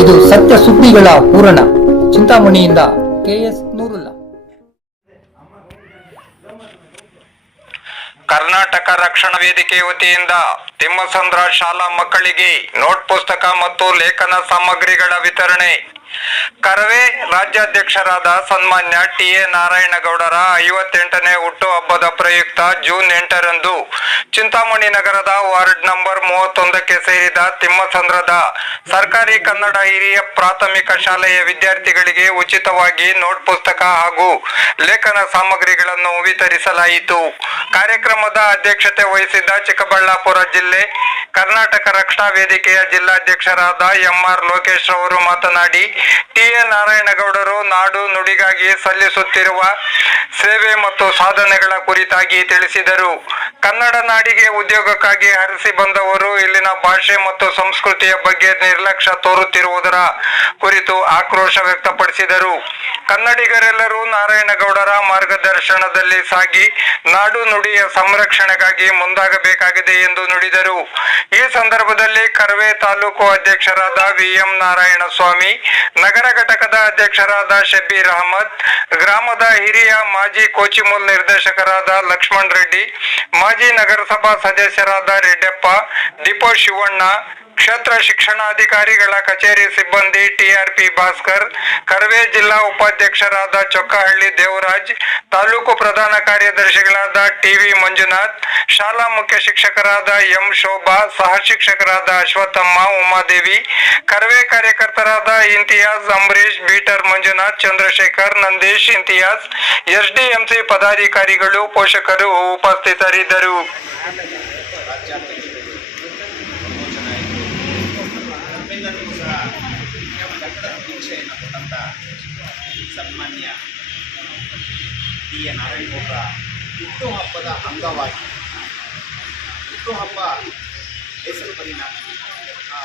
ಇದು ಸತ್ಯ ಸುದ್ದಿಗಳ ಪೂರಣ ಚಿಂತಾಮಣಿಯಿಂದ ಕೆಎಸ್ ನೂರುಲ್ಲಾ. ಕರ್ನಾಟಕ ರಕ್ಷಣಾ ವೇದಿಕೆ ವತಿಯಿಂದ ತಿಮ್ಮಸಂದ್ರ ಶಾಲಾ ಮಕ್ಕಳಿಗೆ ನೋಟ್ ಪುಸ್ತಕ ಮತ್ತು ಲೇಖನ ಸಾಮಗ್ರಿಗಳ ವಿತರಣೆ. ಕರವೇ ರಾಜ್ಯಾಧ್ಯಕ್ಷರಾದ ಸನ್ಮಾನ್ಯ ಟಿ ಎ ನಾರಾಯಣಗೌಡರ ಐವತ್ತೆಂಟನೇ ಹುಟ್ಟುಹಬ್ಬದ ಪ್ರಯುಕ್ತ ಜೂನ್ ಎಂಟರಂದು ಚಿಂತಾಮಣಿ ನಗರದ ವಾರ್ಡ್ ನಂಬರ್ ಮೂವತ್ತೊಂದಕ್ಕೆ ಸೇರಿದ ತಿಮ್ಮಸಂದ್ರದ ಸರ್ಕಾರಿ ಕನ್ನಡ ಹಿರಿಯ ಪ್ರಾಥಮಿಕ ಶಾಲೆಯ ವಿದ್ಯಾರ್ಥಿಗಳಿಗೆ ಉಚಿತವಾಗಿ ನೋಟ್ ಪುಸ್ತಕ ಹಾಗೂ ಲೇಖನ ಸಾಮಗ್ರಿಗಳನ್ನು ವಿತರಿಸಲಾಯಿತು. ಕಾರ್ಯಕ್ರಮದ ಅಧ್ಯಕ್ಷತೆ ವಹಿಸಿದ್ದ ಚಿಕ್ಕಬಳ್ಳಾಪುರ ಜಿಲ್ಲೆ ಕರ್ನಾಟಕ ರಕ್ಷಣಾ ವೇದಿಕೆಯ ಜಿಲ್ಲಾಧ್ಯಕ್ಷರಾದ ಎಂಆರ್ ಲೋಕೇಶ್ ಅವರು ಮಾತನಾಡಿ ಟಿ ಎ ನಾರಾಯಣಗೌಡರು ನಾಡು ನುಡಿಗಾಗಿ ಸಲ್ಲಿಸುತ್ತಿರುವ ಸೇವೆ ಮತ್ತು ಸಾಧನೆಗಳ ಕುರಿತಾಗಿ ತಿಳಿಸಿದರು. ಕನ್ನಡ ನಾಡಿಗೆ ಉದ್ಯೋಗಕ್ಕಾಗಿ ಹರಿಸಿ ಬಂದವರು ಇಲ್ಲಿನ ಭಾಷೆ ಮತ್ತು ಸಂಸ್ಕೃತಿಯ ಬಗ್ಗೆ ನಿರ್ಲಕ್ಷ್ಯ ತೋರುತ್ತಿರುವುದರ ಕುರಿತು ಆಕ್ರೋಶ ವ್ಯಕ್ತಪಡಿಸಿದರು. ಕನ್ನಡಿಗರೆಲ್ಲರೂ ನಾರಾಯಣಗೌಡರ ಮಾರ್ಗದರ್ಶನದಲ್ಲಿ ಸಾಗಿ ನಾಡು ನುಡಿಯ ಸಂರಕ್ಷಣೆಗಾಗಿ ಮುಂದಾಗಬೇಕಾಗಿದೆ ಎಂದು ನುಡಿದರು. ಈ ಸಂದರ್ಭದಲ್ಲಿ ಕರ್ವೆ ತಾಲೂಕು ಅಧ್ಯಕ್ಷರಾದ ವಿಎಂ ನಾರಾಯಣ ಸ್ವಾಮಿ ನಗರ ಘಟಕದ ಅಧ್ಯಕ್ಷರಾದ ಶಬೀರ್ ಅಹಮದ್, ಗ್ರಾಮದ ಹಿರಿಯ ಮಾಜಿ ಕೋಚಿಮೂಲ್ ನಿರ್ದೇಶಕರಾದ ಲಕ್ಷ್ಮಣ್ ರೆಡ್ಡಿ, ಮಾಜಿ ನಗರಸಭಾ ಸದಸ್ಯರಾದ ರೆಡ್ಡಪ್ಪ ದೀಪೋ ಶಿವಣ್ಣ ಕ್ಷೇತ್ರ ಶಿಕ್ಷಣಾಧಿಕಾರಿಗಳ ಕಚೇರಿ ಸಿಬ್ಬಂದಿ ಟಿಆರ್ಪಿ ಭಾಸ್ಕರ್, ಕರ್ವೆ ಜಿಲ್ಲಾ ಉಪಾಧ್ಯಕ್ಷರಾದ ಚೊಕ್ಕಹಳ್ಳಿ ದೇವರಾಜ್, ತಾಲೂಕು ಪ್ರಧಾನ ಕಾರ್ಯದರ್ಶಿಗಳಾದ ಟಿವಿ ಮಂಜುನಾಥ್, ಶಾಲಾ ಮುಖ್ಯ ಶಿಕ್ಷಕರಾದ ಎಂ ಶೋಭಾ, ಸಹ ಶಿಕ್ಷಕರಾದ ಅಶ್ವತ್ಥಮ್ಮ ಉಮಾದೇವಿ, ಕರ್ವೆ ಕಾರ್ಯಕರ್ತರಾದ ಇಂತಿಯಾಜ್ ಅಂಬರೀಶ್ ಬೀಟರ್ ಮಂಜುನಾಥ್, ಚಂದ್ರಶೇಖರ್, ನಂದೀಶ್ ಇಂತಿಯಾಜ್ ಎಸ್ಡಿಎಂಸಿ ಪದಾಧಿಕಾರಿಗಳು, ಪೋಷಕರು ಉಪಸ್ಥಿತರಿದ್ದರು. ಕೊಟ್ಟಂಥ ಸನ್ಮಾನ್ಯ ಟಿ ಎ ನಾರಾಯಣಗೌಡರ ಹುಟ್ಟುಹಬ್ಬದ ಅಂಗವಾಗಿ. ಹುಟ್ಟುಹಬ್ಬ ಹೆಸರು ಬರೀ ನಾಮ ಆ,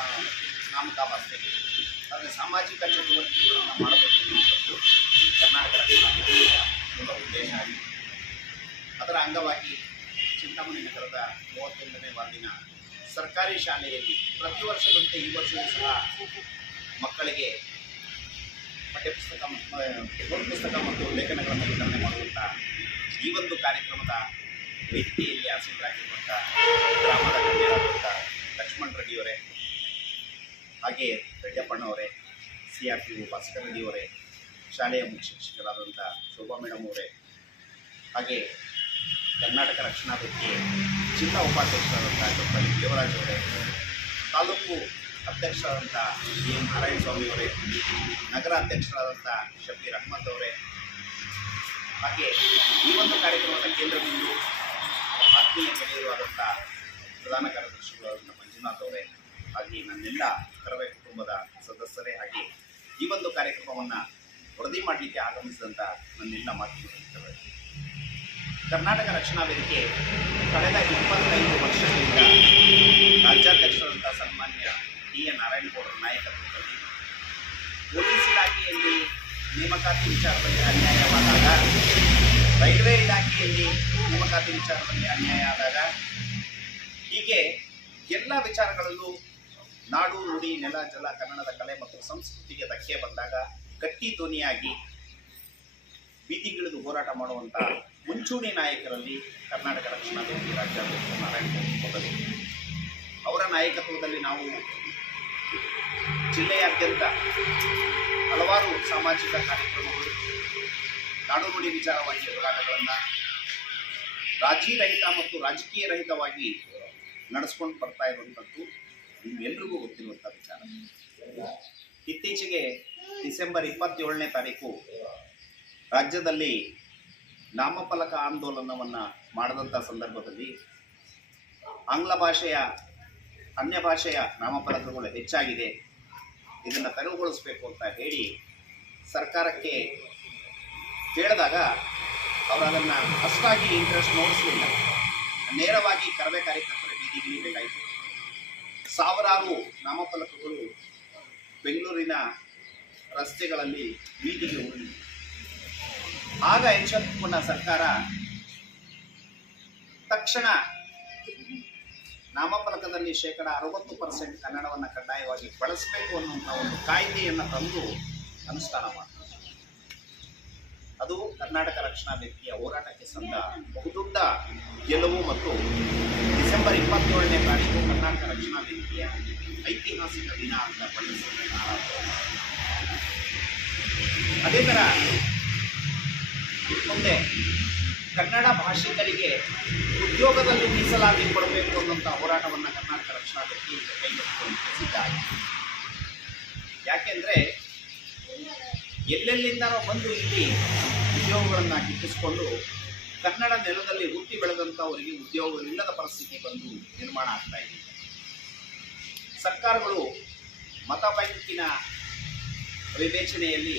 ನಾಮಕಾವಾಸ್ತೆ ಆದರೆ ಸಾಮಾಜಿಕ ಚಟುವಟಿಕೆಗಳನ್ನು ಮಾಡಬೇಕು ಕರ್ನಾಟಕ ಮೂಲ ಉದ್ದೇಶ ಆಗಿದೆ. ಅದರ ಅಂಗವಾಗಿ ಚಿಂತಾಮಣಿ ನಗರದ ಮೂವತ್ತೊಂದನೇ ವಾರ್ಡಿನ ಸರ್ಕಾರಿ ಶಾಲೆಯಲ್ಲಿ ಪ್ರತಿ ವರ್ಷದಂತೆ ಈ ವರ್ಷವೂ ಸಹ ಮಕ್ಕಳಿಗೆ ಪಠ್ಯಪುಸ್ತಕ ಪುಸ್ತಕ ಮತ್ತು ಲೇಖನಗಳನ್ನು ವಿತರಣೆ ಮಾಡುವಂಥ ಈ ಒಂದು ಕಾರ್ಯಕ್ರಮದ ವೇದಿಕೆಯಲ್ಲಿ ಆಸೀನರಾಗಿರುವಂಥ ಗ್ರಾಮದ ಗಣ್ಯರಾದಂಥ ಲಕ್ಷ್ಮಣ್ ರೆಡ್ಡಿಯವರೇ ಹಾಗೆ ರೆಡ್ಡಪ್ಪಣ್ಣವರೇ ಸಿ ಆರ್ ಪಿ ಭಾಸ್ಕರ್ ರೆಡ್ಡಿಯವರೇ ಶಾಲೆಯ ಮುಖ್ಯ ಶಿಕ್ಷಕರಾದಂಥ ಶೋಭಾ ಮೇಡಮ್ ಅವರೇ, ಹಾಗೆ ಕರ್ನಾಟಕ ರಕ್ಷಣಾ ವೇದಿಕೆ ಜಿಲ್ಲಾ ಉಪಾಧ್ಯಕ್ಷರಾದಂಥ ಡಾಕ್ಟರ್ ದೇವರಾಜ್ ಅವರೇ, ತಾಲೂಕು ಅಧ್ಯಕ್ಷರಾದಂಥ ಬಿ ಎಂ ನಾರಾಯಣ ಸ್ವಾಮಿ ಅವರೇ ನಗರ ಅಧ್ಯಕ್ಷರಾದಂಥ ಶಬೀರ್ ಅಹಮದ್ ಅವರೇ, ಹಾಗೆ ಈ ಒಂದು ಕಾರ್ಯಕ್ರಮದ ಕೇಂದ್ರ ಬಿಂದು ಆತ್ಮೀಯ ಗೆಳೆಯರಾದಂಥ ಪ್ರಧಾನ ಕಾರ್ಯದರ್ಶಿಗಳಾದಂಥ ಮಂಜುನಾಥ್ ಅವರೇ, ಹಾಗೆ ನನ್ನೆಲ್ಲ ಕರವೇ ಕುಟುಂಬದ ಸದಸ್ಯರೇ, ಹಾಗೆ ಈ ಒಂದು ಕಾರ್ಯಕ್ರಮವನ್ನು ವರದಿ ಮಾಡಲಿಕ್ಕೆ ಆಗಮಿಸಿದಂಥ ನನ್ನೆಲ್ಲ ಮಾಧ್ಯಮ ಕರ್ನಾಟಕ ರಕ್ಷಣಾ ವೇದಿಕೆ ಕಳೆದ ಇಪ್ಪತ್ತೈದು ವರ್ಷಗಳಿಂದ ಇಲಾಖೆಯಲ್ಲಿ ನೇಮಕಾತಿ ವಿಚಾರದಲ್ಲಿ ಅನ್ಯಾಯವಾದಾಗ ರೈಲ್ವೆ ಇಲಾಖೆಯಲ್ಲಿ ನೇಮಕಾತಿ ವಿಚಾರದಲ್ಲಿ ಅನ್ಯಾಯ ಆದಾಗ, ಹೀಗೆ ಎಲ್ಲ ವಿಚಾರಗಳಲ್ಲೂ ನಾಡು, ನುಡಿ, ನೆಲ, ಜಲ, ಕನ್ನಡದ ಕಲೆ ಮತ್ತು ಸಂಸ್ಕೃತಿಗೆ ಧಕ್ಕೆ ಬಂದಾಗ, ಗಟ್ಟಿ ಧ್ವನಿಯಾಗಿ ಬೀದಿಗಿಳಿದು ಹೋರಾಟ ಮಾಡುವಂಥ ಮುಂಚೂಣಿ ನಾಯಕರಲ್ಲಿ ಕರ್ನಾಟಕ ರಕ್ಷಣಾ ರಾಜ್ಯಾಧ್ಯಕ್ಷ ನಾರಾಯಣ ಅವರ ನಾಯಕತ್ವದಲ್ಲಿ ನಾವು ಜಿಲ್ಲೆಯಾದ್ಯಂತ ಹಲವಾರು ಸಾಮಾಜಿಕ ಕಾರ್ಯಕ್ರಮಗಳು ನಾಡುನುಡಿ ವಿಚಾರವಾಗಿ ಹೋರಾಟಗಳನ್ನು ರಾಜಿ ಮತ್ತು ರಾಜಕೀಯ ರಹಿತವಾಗಿ ನಡೆಸ್ಕೊಂಡು ಬರ್ತಾ ಇರುವಂಥದ್ದು ನಿಮ್ಗೆಲ್ರಿಗೂ ಗೊತ್ತಿರುವಂಥ ವಿಚಾರ. ಇತ್ತೀಚೆಗೆ ಡಿಸೆಂಬರ್ ಇಪ್ಪತ್ತೇಳನೇ ತಾರೀಕು ರಾಜ್ಯದಲ್ಲಿ ನಾಮಫಲಕ ಆಂದೋಲನವನ್ನು ಮಾಡಿದಂಥ ಸಂದರ್ಭದಲ್ಲಿ ಆಂಗ್ಲ ಭಾಷೆಯ, ಅನ್ಯ ಭಾಷೆಯ ನಾಮಫಲಕಗಳು ಹೆಚ್ಚಾಗಿದೆ. ಇದನ್ನು ತೆರವುಗೊಳಿಸಬೇಕು ಅಂತ ಹೇಳಿ ಸರ್ಕಾರಕ್ಕೆ ಕೇಳಿದಾಗ ಅವರು ಅದನ್ನು ಅಷ್ಟಾಗಿ ಇಂಟ್ರೆಸ್ಟ್ ನೋಡಿಸಲಿಲ್ಲ. ನೇರವಾಗಿ ಕರವೇ ಕಾರ್ಯಕರ್ತರ ಬೀದಿಗಿಳಿಬೇಕಾಯಿತು ಸಾವಿರಾರು ನಾಮಫಲಕಗಳು ಬೆಂಗಳೂರಿನ ರಸ್ತೆಗಳಲ್ಲಿ ಬೀದಿಗೆ ಉರುಳಿ. ಆಗ ಎಚ್ಚೆತ್ತುಕೊಂಡ ಸರ್ಕಾರ ತಕ್ಷಣ ನಾಮಫಲಕದಲ್ಲಿ ಶೇಕಡ ಅರವತ್ತು ಪರ್ಸೆಂಟ್ ಕನ್ನಡವನ್ನು ಕಡ್ಡಾಯವಾಗಿ ಬಳಸಬೇಕು ಅನ್ನುವಂಥ ಒಂದು ಕಾಯ್ದೆಯನ್ನು ತಂದು ಅನುಷ್ಠಾನ ಮಾಡ್ತಾರೆ. ಅದು ಕರ್ನಾಟಕ ರಕ್ಷಣಾ ವ್ಯಕ್ತಿಯ ಹೋರಾಟಕ್ಕೆ ಸಂದ ಬಹುದೊಡ್ಡ ಗೆಲುವು ಮತ್ತು ಡಿಸೆಂಬರ್ ಇಪ್ಪತ್ತೇಳನೇ ತಾರೀಕು ಕರ್ನಾಟಕ ರಕ್ಷಣಾ ವ್ಯಕ್ತಿಯ ಐತಿಹಾಸಿಕ ದಿನ ಅಂತ ಬಣ್ಣಿಸಿದ್ದಾರೆ. ಅದೇ ಥರ ಮುಂದೆ ಕನ್ನಡ ಭಾಷಿಕರಿಗೆ ಉದ್ಯೋಗದಲ್ಲಿ ಮೀಸಲಾತಿ ಕೊಡಬೇಕು ಅನ್ನುವಂಥ ಹೋರಾಟವನ್ನು ಕರ್ನಾಟಕ ರಕ್ಷಣಾ ವ್ಯಕ್ತಿ ಕೈಗೆತ್ತಿಕೊಂಡು ಯಾಕೆಂದರೆ ಯಾಕೆಂದ್ರೆ ಎಲ್ಲೆಲ್ಲಿಂದನೋ ಬಂದು ಇಲ್ಲಿ ಉದ್ಯೋಗಗಳನ್ನು ಗಿಟ್ಟಿಸಿಕೊಂಡು ಕನ್ನಡ ನೆಲದಲ್ಲಿ ಹುಟ್ಟಿ ಬೆಳೆದಂಥವರಿಗೆ ಉದ್ಯೋಗವಿಲ್ಲದ ಪರಿಸ್ಥಿತಿ ಬಂದು ನಿರ್ಮಾಣ ಆಗ್ತಾ ಇದೆ. ಸರ್ಕಾರಗಳು ಮತ ಬ್ಯಾಂಕಿನ ವಿವೇಚನೆಯಲ್ಲಿ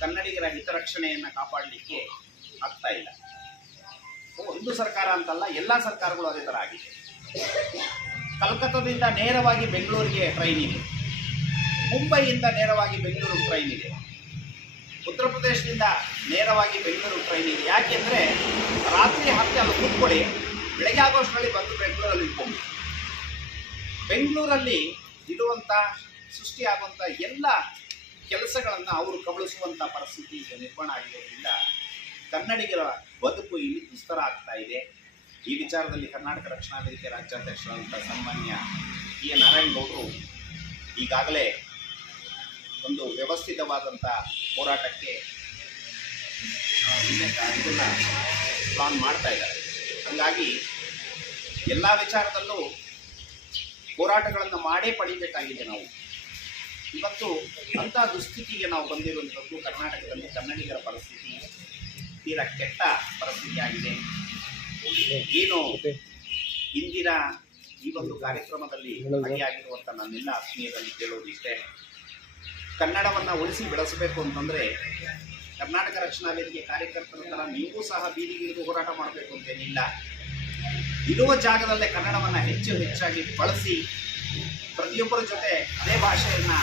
ಕನ್ನಡಿಗರ ಹಿತರಕ್ಷಣೆಯನ್ನು ಕಾಪಾಡಲಿಕ್ಕೆ ಆಗ್ತಾ ಇಲ್ಲ. ಒಂದು ಸರ್ಕಾರ ಅಂತಲ್ಲ, ಎಲ್ಲ ಸರ್ಕಾರಗಳು ಅದೇ ಥರ ಆಗಿದೆ. ಕಲ್ಕತ್ತಾದಿಂದ ನೇರವಾಗಿ ಬೆಂಗಳೂರಿಗೆ ಟ್ರೈನ್ ಇದೆ. ಮುಂಬೈಯಿಂದ ನೇರವಾಗಿ ಬೆಂಗಳೂರು ಟ್ರೈನ್ ಇದೆ. ಉತ್ತರ ಪ್ರದೇಶದಿಂದ ನೇರವಾಗಿ ಬೆಂಗಳೂರು ಟ್ರೈನ್ ಇದೆ. ಯಾಕೆಂದರೆ ರಾತ್ರಿ ಹತ್ತಿ ಅಲ್ಲಿ, ಕೂತ್ಕೊಳ್ಳಿ. ಬೆಳಗ್ಗೆ ಆಗೋಷ್ಟರಲ್ಲಿ ಬಂದು ಬೆಂಗಳೂರಲ್ಲಿ ಇಟ್ಕೊಂಡು. ಬೆಂಗಳೂರಲ್ಲಿ ಇರುವಂಥ ಸೃಷ್ಟಿಯಾಗುವಂಥ ಎಲ್ಲ ಕೆಲಸಗಳನ್ನು ಅವರು ಕಬಳಿಸುವಂಥ ಪರಿಸ್ಥಿತಿ ಈಗ ನಿರ್ಮಾಣ ಆಗಿರೋದ್ರಿಂದ ಕನ್ನಡಿಗರ ಬದುಕು ಇಲ್ಲಿ ದುಸ್ತರ ಆಗ್ತಾ ಇದೆ. ಈ ವಿಚಾರದಲ್ಲಿ ಕರ್ನಾಟಕ ರಕ್ಷಣಾ ವೇದಿಕೆ ರಾಜ್ಯಾಧ್ಯಕ್ಷರಾದಂಥ ಸನ್ಮಾನ್ಯ ಟಿ ಎ ನಾರಾಯಣಗೌಡರು ಈಗಾಗಲೇ ಒಂದು ವ್ಯವಸ್ಥಿತವಾದಂಥ ಹೋರಾಟಕ್ಕೆ ಇದನ್ನು ಪ್ಲಾನ್ ಮಾಡ್ತಾ ಇದ್ದಾರೆ. ಹಾಗಾಗಿ ಎಲ್ಲ ವಿಚಾರದಲ್ಲೂ ಹೋರಾಟಗಳನ್ನು ಮಾಡೇ ಪಡಿಬೇಕಾಗಿದೆ ನಾವು. ಇವತ್ತು ಅಂಥ ದುಸ್ಥಿತಿಗೆ ನಾವು ಬಂದಿರುವಂಥದ್ದು ಕರ್ನಾಟಕದಲ್ಲಿ ಕನ್ನಡಿಗರ ಪರಿಸ್ಥಿತಿ. ತೀರಾ ಕೆಟ್ಟ ಪರಿಸ್ಥಿತಿ ಆಗಿದೆ. ಏನು ಇಂದಿನ ಈ ಒಂದು ಕಾರ್ಯಕ್ರಮದಲ್ಲಿ ಭಾಗಿಯಾಗಿರುವಂಥ ನನ್ನೆಲ್ಲ ಆತ್ಮೀಯರಲ್ಲಿ ಕೇಳೋದಿಷ್ಟೆ ಕನ್ನಡವನ್ನು ಉಳಿಸಿ ಬೆಳೆಸಬೇಕು ಅಂತಂದರೆ ಕರ್ನಾಟಕ ರಕ್ಷಣಾ ವೇದಿಕೆ ಕಾರ್ಯಕರ್ತರ ತರ ನೀವು ಸಹ ಬೀದಿಗಿಳಿದು ಹೋರಾಟ ಮಾಡಬೇಕು ಅಂತೇನಿಲ್ಲ. ಇರುವ ಜಾಗದಲ್ಲೇ ಕನ್ನಡವನ್ನು ಹೆಚ್ಚು ಹೆಚ್ಚಾಗಿ ಬಳಸಿ ಪ್ರತಿಯೊಬ್ಬರ ಜೊತೆ ಅದೇ ಭಾಷೆಯನ್ನು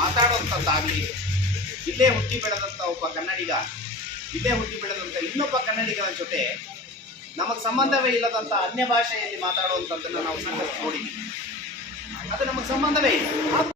ಮಾತಾಡುವಂಥದ್ದಾಗಲಿ ಇಲ್ಲೇ ಹುಟ್ಟಿ ಬೆಳೆದಂಥ ಒಬ್ಬ ಕನ್ನಡಿಗ ಇಲ್ಲೇ ಹುಟ್ಟಿ ಬೆಳೆದಂಥ ಇನ್ನೊಬ್ಬ ಕನ್ನಡಿಗರ ಜೊತೆ ನಮಗೆ ಸಂಬಂಧವೇ ಇಲ್ಲದಂಥ ಅನ್ಯ ಭಾಷೆಯಲ್ಲಿ ಮಾತಾಡುವಂಥದ್ದನ್ನು ನಾವು ಸಾಕಷ್ಟು ನೋಡಿದ್ದೀವಿ. ಅದು ನಮಗೆ ಸಂಬಂಧವೇ ಇಲ್ಲ.